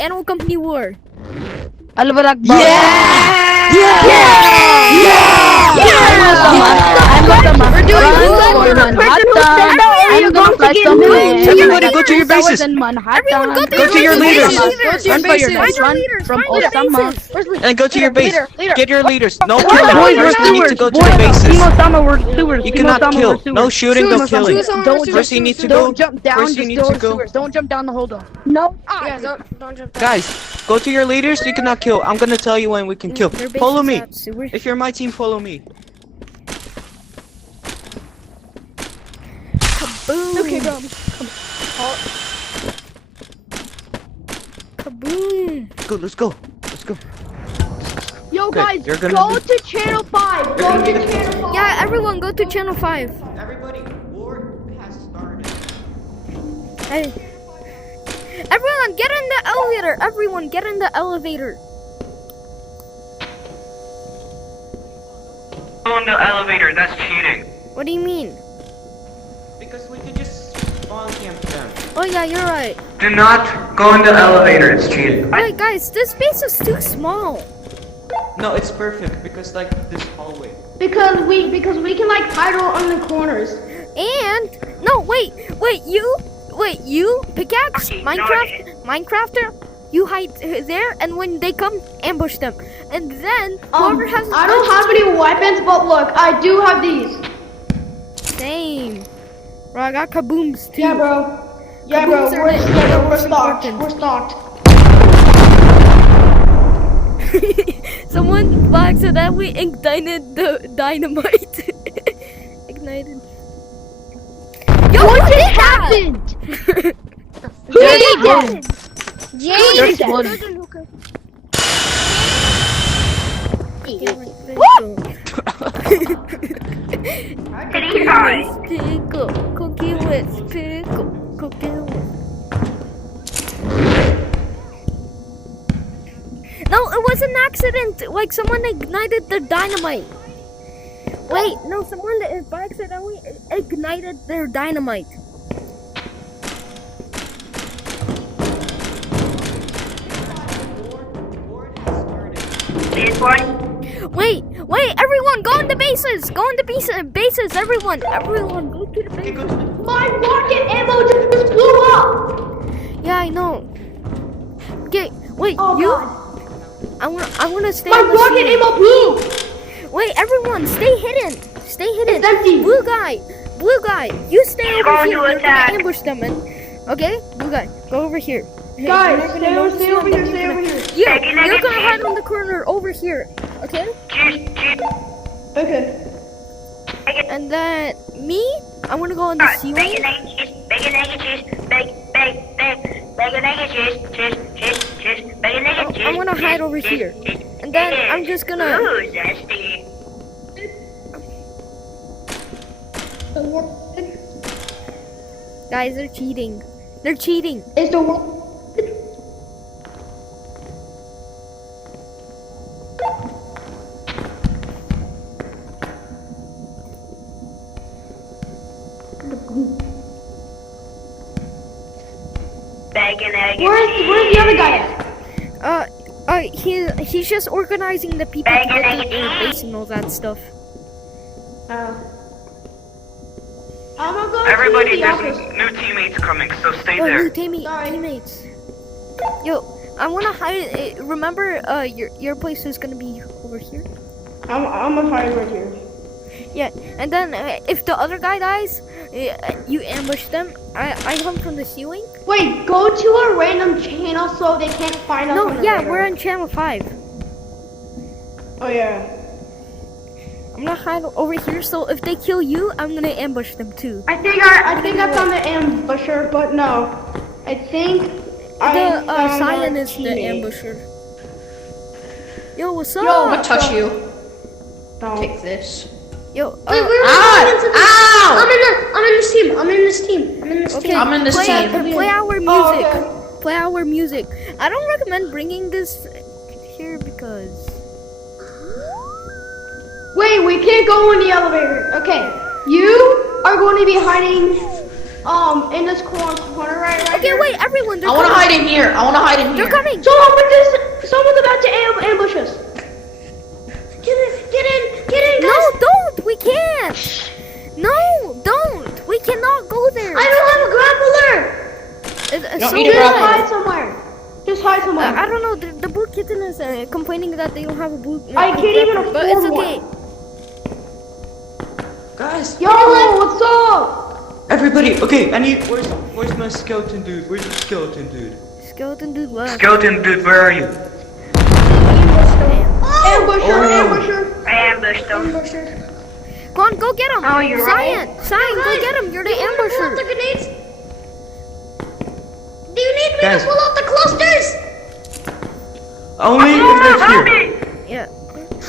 Animal Company War. Allahu Akbar. We're doing I'm gonna fly some planes. Everybody go to your bases. Everyone go to Go to your leaders. Run for your lives. Run leaders. from Find your Osama. bases. And go to your base. Get your leaders. No Boys, killing. we're First we need to sewers. go to Boys, the bases. Team Osama, we're sewers. You Team cannot Osama, kill. we're sewers. No shooting, no killing. Don't First you need to Don't go. jump down. First you Just need go to go. sewers. Don't jump down the hole though. No. Yeah, don't jump down. Guys, go to your leaders. You cannot kill. I'm gonna tell you when we can kill. Their bases Follow me. have sewers. If you're my team, follow me. Boom. Okay, bro. Kaboom. Let's go. Let's go. Yo, Okay, guys, you're gonna go be- to channel 5. Go to channel 5. Yeah, everyone go to channel 5. Everybody, war has started. Hey. Everyone get in the elevator. Everyone get in the elevator. Go in the elevator, that's cheating. What do you mean? Because we could just spawn camp them. Oh yeah, you're right. Do not go in the elevator, it's cheating. Wait guys, this space is too small. No, it's perfect because like this hallway. Because we can like hide on the corners. And no, wait, you pickaxe, Okay, Minecrafter, you hide there, and when they come, ambush them, and then whoever has I don't have any weapons, but look, I do have these. same. Bro, I got kabooms too. Yeah, bro. Yeah, bro. Kabooms are We're stocked. important. We're stocked. Someone accidentally ignited the dynamite. Ignited. Yo, What who just did that? happened? Jaden. Jaden. Pickle, cookie with pickle, cookie with. No, it was an accident. Like someone ignited the dynamite. Wait, no, someone by accidentally ignited their dynamite. Wait, everyone, go on the bases. Go on the bases, everyone, go to the bases. My rocket ammo just blew up. Yeah, I know. Okay, wait, Oh you? God. I wanna stay. My on the rocket ceiling. ammo blew. Wait, everyone, stay hidden. Stay hidden. It's empty. Blue guy, you stay over going here. to We're attack. gonna ambush them, man. Okay, blue guy, go over here. Hey, Guys, you're not gonna notice stay them, over but here. you're Stay gonna- over here. Yeah, you're gonna hide on the corner over here. Okay, Okay. and then me, I wanna go on the ceiling. I wanna hide over here, and then I'm just gonna. Ooh, zesty. Guys, they're cheating. They're cheating. Is the world? Bacon, egg, and Where's the other guy at? He's just organizing the people to get to their base and all that stuff. I'm gonna go Everybody, to the there's office. new teammates coming, so stay Oh, there. new Sorry. teammates. Yo, I wanna hide. Remember, your place is gonna be over here. I'm gonna hide right here. Yeah, and then if the other guy dies, you ambush them. I come from the ceiling. Wait, go to a random channel so they can't find us. No, on the yeah, radar. we're on channel 5. Oh yeah. I'm gonna hide over here, so if they kill you, I'm gonna ambush them too. I think I found the ambusher, but no. I think I The found Cyan our is the teammate. ambusher. Yo, what's up? Yo, I'm gonna touch you. No. Take this. Yo, Wait, Ow! I'm in this team. I'm in this team. okay, I'm in this play, team. play our music. Oh, okay. Play our music. I don't recommend bringing this here because. Wait, we can't go in the elevator. Okay, you are going to be hiding in this corner right Okay, here. wait, everyone. I want to hide in here. I want to hide in They're here. coming. Someone's about to ambush us. Get in, guys. No, don't. We can't. No, don't. We cannot go there. I don't have a grappler. It's don't so need a good. grappler. Hide somewhere. Just hide somewhere. I don't know. The boot kitten is complaining that they don't have a boot. I can't even afford but it's okay. one. Guys, Yo, what's up? everybody. Okay, I need. Where's my skeleton dude? Where's the skeleton dude? Skeleton dude left. Skeleton dude, where are you? Ambusher. I ambushed them. Go on, go get him. Oh, you're right. Cyan, go get him. You're the ambusher. grenades? Do you need me Guys. pull out the clusters? Only if they're here. Yeah.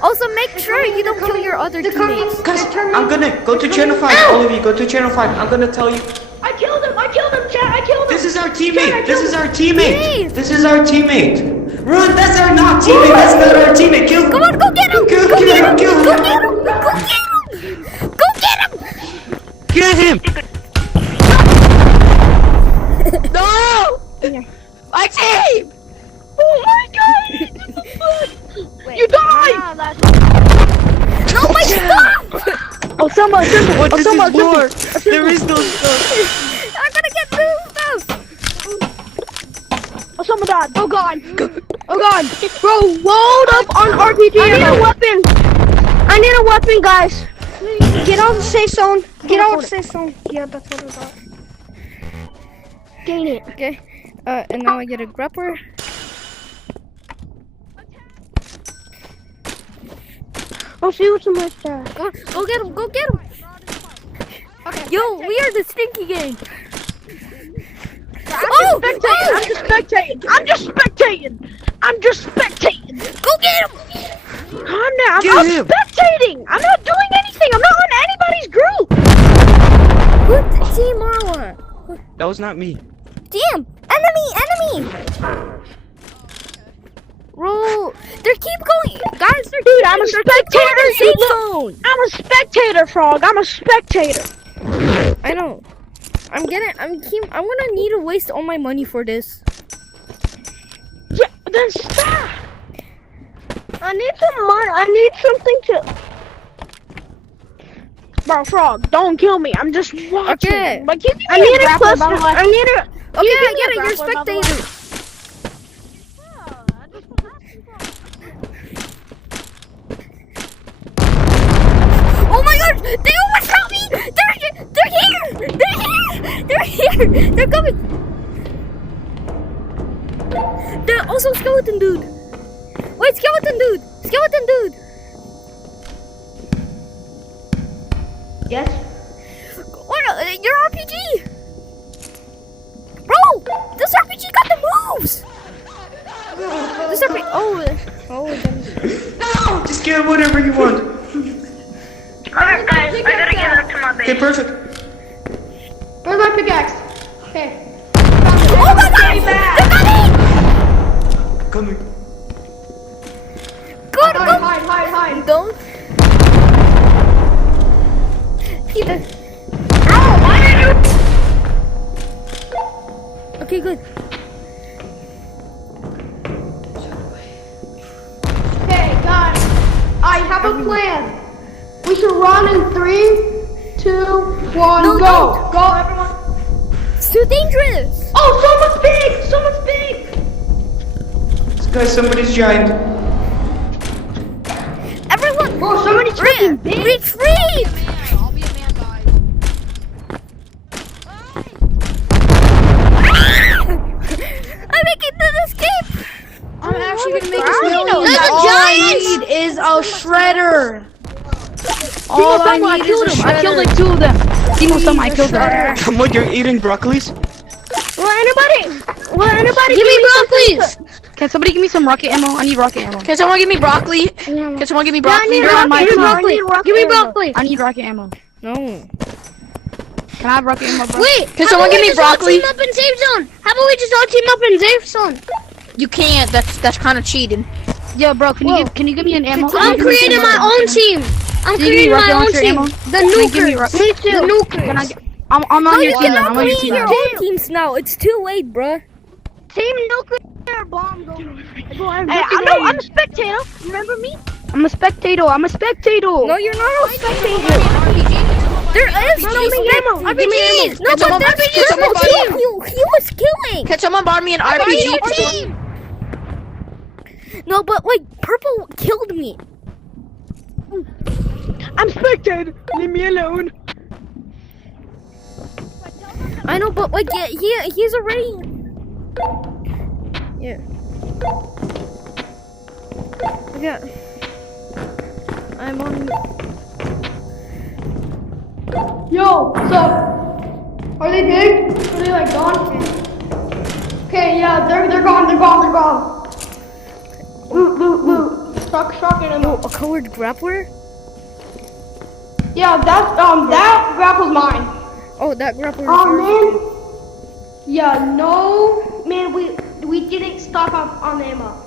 Also, make sure you don't kill your other teammates. Guys, I'm gonna go to channel 5. All of you, go to channel 5. I'm gonna tell you. I killed him, chat, I killed him. This is our teammate. This is our teammate. Dave. This is our teammate. Run! That's our not teammate. That's not our teammate. Kill him. Come on, go get him. Kill Go get him. him. Kill Go him. get him. Go get him. Go get him. Get him. No! My team! Oh my god! You died! No, my stop. Oh, someone, What oh, is someone, this for? There is no stuff. I'm gonna get new stuff. Oh, someone died. Oh god. Oh god. Bro, load up on RPG. I need a weapon. I need a weapon, guys. Get out of the safe zone. Get out of the safe zone. Yeah, that's what it's about. Gain it. Okay. And now I get a grappler. I'll see what's in my stash. Go get him. Go get him. Okay. Yo, we are the Stinky Gang. I'm just spectating. I'm just spectating. I'm just spectating. Go get him. I'm not. Get I'm him. spectating. I'm not doing anything. I'm not on anybody's group. Good team Marwa. That was not me. Damn! Enemy! Roll! They keep going! Guys, they're Dude, I'm a they're keep going spectator, to the you safe look- zone! I'm a spectator, Frog. I'm a spectator. I know. I'm gonna need to waste all my money for this. Yeah, then stop. I need some money. I need something to. Bro, Frog, don't kill me. I'm just watching. Okay. But give me I need a cluster. I need a. Okay, I get it, you're spectator. Oh my god! They almost got me! They're here! They're here! They're coming! They're also skeleton dude! Wait, skeleton dude! Skeleton dude! Yes? What? Your RPG! Bro! This RPG got the moves! This RPG. Oh, No! Just get whatever you want. Alright guys, I gotta get up to my Okay, base. perfect. Where's my pickaxe? Okay. oh my god! They're coming! Coming. Good, go! Hide. Don't. Peter. Okay, good. Okay, guys. I have a plan. We should run in 3, 2, 1, No, go. don't. Go, everyone. It's too dangerous. Oh, someone's big. Guys, somebody's giant. Everyone, Bro, somebody's freaking big. retreat! I'll be a man, guys. I'm making the escape. I'm actually gonna make There's this a million. giant! All I need is a shredder. All I need is a shredder. I killed like 2 of them. Timo, I killed them. Come on, you're eating broccolis? Will anybody Give me broccoli. Can somebody give me some rocket ammo? I need rocket ammo. Can someone give me broccoli? Can someone give me broccoli? You're on my team. Give me broccoli. I need rocket ammo. No. Can I have rocket ammo, bro? Wait, can someone give me broccoli? Team up in safe zone. How about we just all team up in safe zone? You can't. That's kind of cheating. Yeah, bro. Can you give me an ammo? I'm creating my own team. I'm Can you give me creating my rocket own launcher team. ammo? The Can you give me nukers. Me The nukers. I'm No, on you your team. cannot I'm on your create team. your own teams now. It's too late, bruh. Team nuclear bomb going. Hey, I'm a spectator. Remember me? I'm a spectator. I'm a spectator. No, you're not a spectator. There is no spectator. RPG. No, but that's Can someone purple buy team. me? He was killing. Can someone buy me an RPG? No, but like purple killed me. I'm spectator. Leave me alone. I know, but like he's already. Yeah. Yeah. I'm on. Yo, what's up? Are they big? Are they like gone? Okay, yeah, they're gone. Loot. Shocking them. Oh, a colored grappler? Yeah, that grapple's mine. Oh, that grappler. Oh man. Yeah, no, man, we didn't stock up on ammo.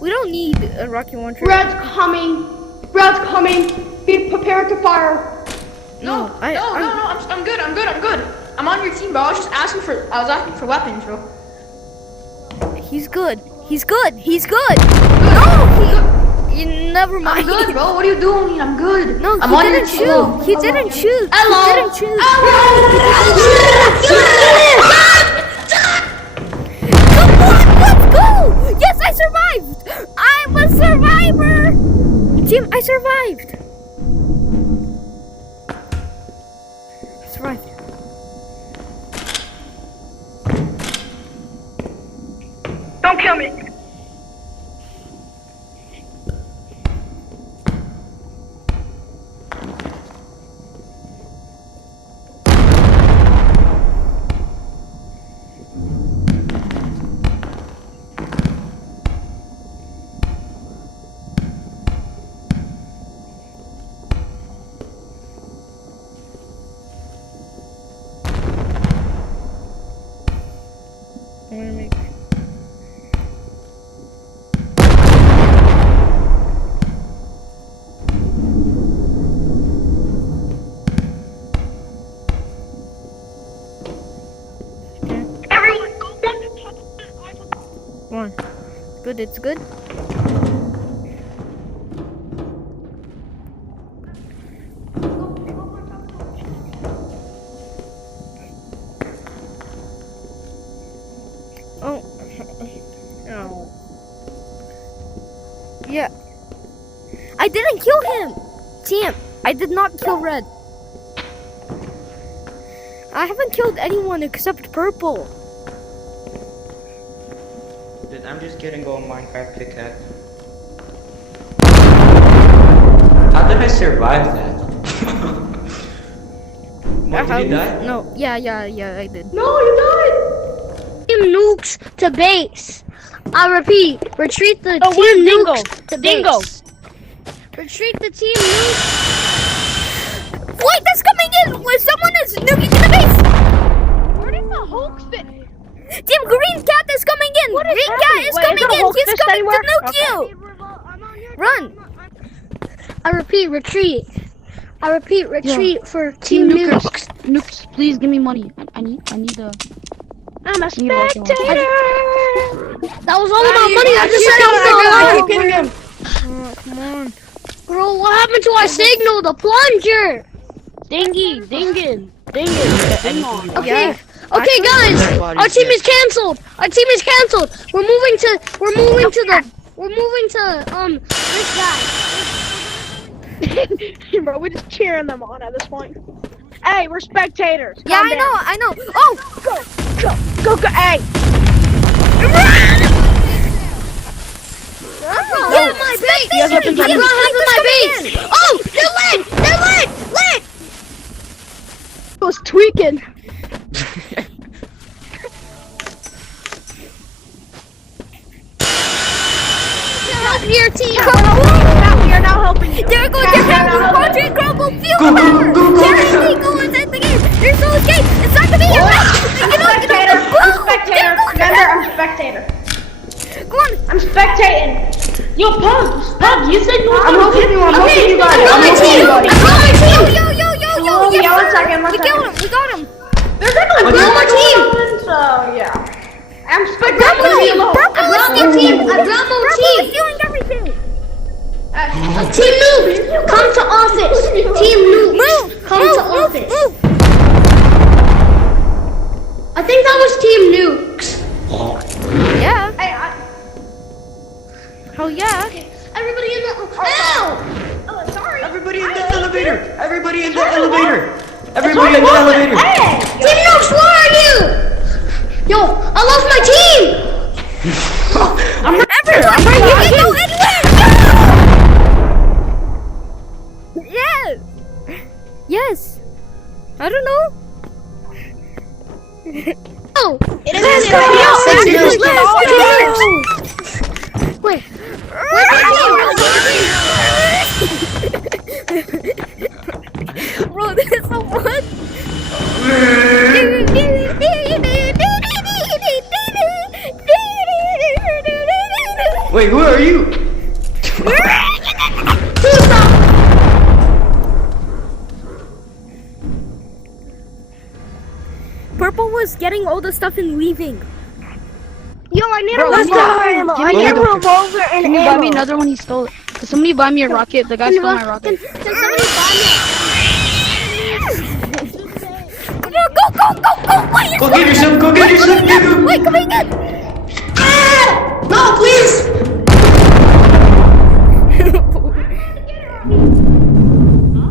We don't need a rocket launcher. Brad's coming. Be prepared to fire. No, I'm good. I'm on your team, bro. I was asking for weapons, bro. He's good. No, never mind. I'm good, bro. What are you doing? I'm good. No, I'm he on your didn't team. shoot. He didn't shoot. Hello. He didn't shoot. Come on, let's go! Yes, I survived! I'm a survivor! Team, I survived! I survived. Don't kill me. I'm gonna make. Everyone go back. Come on. Good, it's good. Oh. Oh. Yeah. I didn't kill him! Team, I did not kill Red. I haven't killed anyone except Purple. Dude, I'm just getting gold Minecraft pickaxe. How did I survive that? What, did you die? No, yeah, I did. No, you died. Team nukes to base. I repeat, retreat the Oh, team where's Dingo? nukes to Dingo. base. Retreat the team nukes. Wait, that's coming in! Where someone is nuking to the base! Where did the Hulk fit? Team Green Cat is coming in! Green Cat is Wait, coming is there a in! Hulk He's fist coming anywhere? to nuke Okay. you! Run! I repeat, retreat. I repeat, retreat for team nukes. Nukes, please give me money. I need the. I'm a Need a rocket launcher. spectator. That was all about money. I just said I was Kidding him. Oh, come on. Bro, what happened to our signal? The plunger. Dingin. Ding on. Okay. Yeah. Okay, guys. Our team is canceled. We're moving to this guy. Bro, we're just cheering them on at this point. Hey, we're spectators. Yeah, Calm I down. know. Oh! Go. Hey. Get in my base. You guys have been Get trying to- my base. Oh, they're lit. I was tweaking. Help your team. We are now helping you. There goes the Captain Quadrant Global Fuel Power! Jerry Eagle is at the game! There's no escape! It's not to be your Spectator. Remember, I'm spectator. Go on! I'm spectating. Yo, Pug, you said you were I'm helping you guys. Yo! go! Yes, Yeah, 1 sir. second, 1 We second. killed him. We got him. There's like a Grandma team. so yeah. I'm split Purple team. Purple is Grandma team. A grandma Purple is team. stealing everything. Team Noob, come to office. Team Noob, Move. come move, to move, office. move. I think that was Team Nukes. Yeah. Hey, Oh yeah. Everybody in the Ow! oh, sorry. Everybody in the elevator! Everybody in the elevator! Everybody in the elevator! Hey! Team Nukes, where are you? Yo, I lost my team. I'm right here. You can go anywhere. Yes. Yes. I don't know. Oh. Let's go. Wait. Bro, this is so fun. Wait, who are you? Purple was getting all the stuff and leaving. Yo, I need a Bro, revolver. I need a revolver and Can you buy me ammo. another one? He stole it. Can somebody buy me a rocket? The guy stole my rocket. Can somebody buy me? Go! Wait, Go get yourself! Go get yourself! wait, come here, get. No, please.